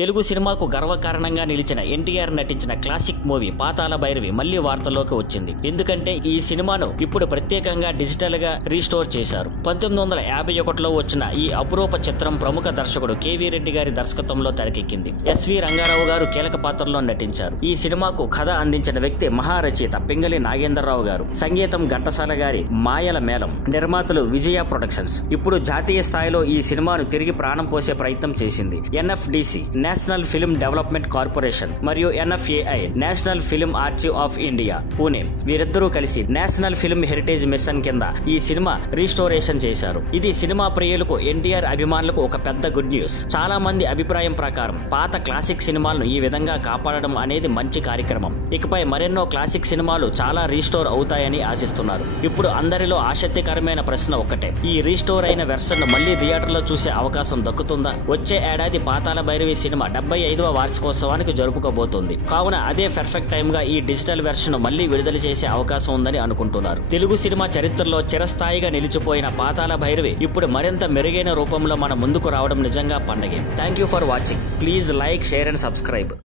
తెలుగు సినిమాకు గర్వకారణంగా నిలిచిన ఎన్టీఆర్ నటించిన క్లాసిక్ మూవీ పాతాళ భైరవి మళ్లీ వార్తల్లోకి వచ్చింది. ఎందుకంటే ఈ సినిమాను ఇప్పుడు ప్రత్యేకంగా డిజిటల్ గా రీస్టోర్ చేశారు. 1951లో వచ్చిన ఈ అపురూప చిత్రం ప్రముఖ దర్శకుడు కేవీ రెడ్డి గారి దర్శకత్వంలో తెరకెక్కింది. ఎస్వి రంగారావు గారు కీలక పాత్రలో నటించారు. ఈ సినిమాకు కథ అందించిన వ్యక్తి మహారచయిత పింగళి నాగేంద్రరావు గారు, సంగీతం ఘంటసాల గారి మాయల మేళం, నిర్మాతలు విజయ ప్రొడక్షన్స్. ఇప్పుడు జాతీయ స్థాయిలో ఈ సినిమాను తిరిగి ప్రాణం పోసే ప్రయత్నం చేసింది. NFDC national film development corporation మరియు NFAI national film archive of India Pune వీరిద్దరూ కలిసి నేషనల్ ఫిల్మ్ హెరిటేజ్ మిషన్ కింద ఈ సినిమా రీస్టోరేషన్ చేశారు. ఇది సినిమా ప్రియులకు, ఎన్టీఆర్ అభిమానులకు ఒక పెద్ద గుడ్ న్యూస్. చాలా మంది అభిప్రాయం ప్రకారం పాత క్లాసిక్ సినిమాలను ఈ విధంగా కాపాడడం అనేది మంచి కార్యక్రమం. ఇకపై మరెన్నో క్లాసిక్ సినిమాలు చాలా రీస్టోర్ అవుతాయని ఆశిస్తున్నారు. ఇప్పుడు అందరిలో ఆసక్తికరమైన ప్రశ్న ఒక్కటే, ఈ రీస్టోర్ అయిన వెర్షన్ మళ్లీ థియేటర్లో చూసే అవకాశం దక్కుతుందా? వచ్చే ఏడాది పాతాళ భైరవి సినిమా 75వ వార్షికోత్సవానికి జరుపుకోబోతోంది. కావున అదే పర్ఫెక్ట్ టైం గా ఈ డిజిటల్ వెర్షన్ మళ్లీ విడుదల చేసే అవకాశం ఉందని అనుకుంటున్నారు. తెలుగు సినిమా చరిత్రలో చిరస్థాయిగా నిలిచిపోయిన పాతాళ భైరవి ఇప్పుడు మరింత మెరుగైన రూపంలో మన ముందుకు రావడం నిజంగా పండగే. Thank you for watching. Please like, share and subscribe.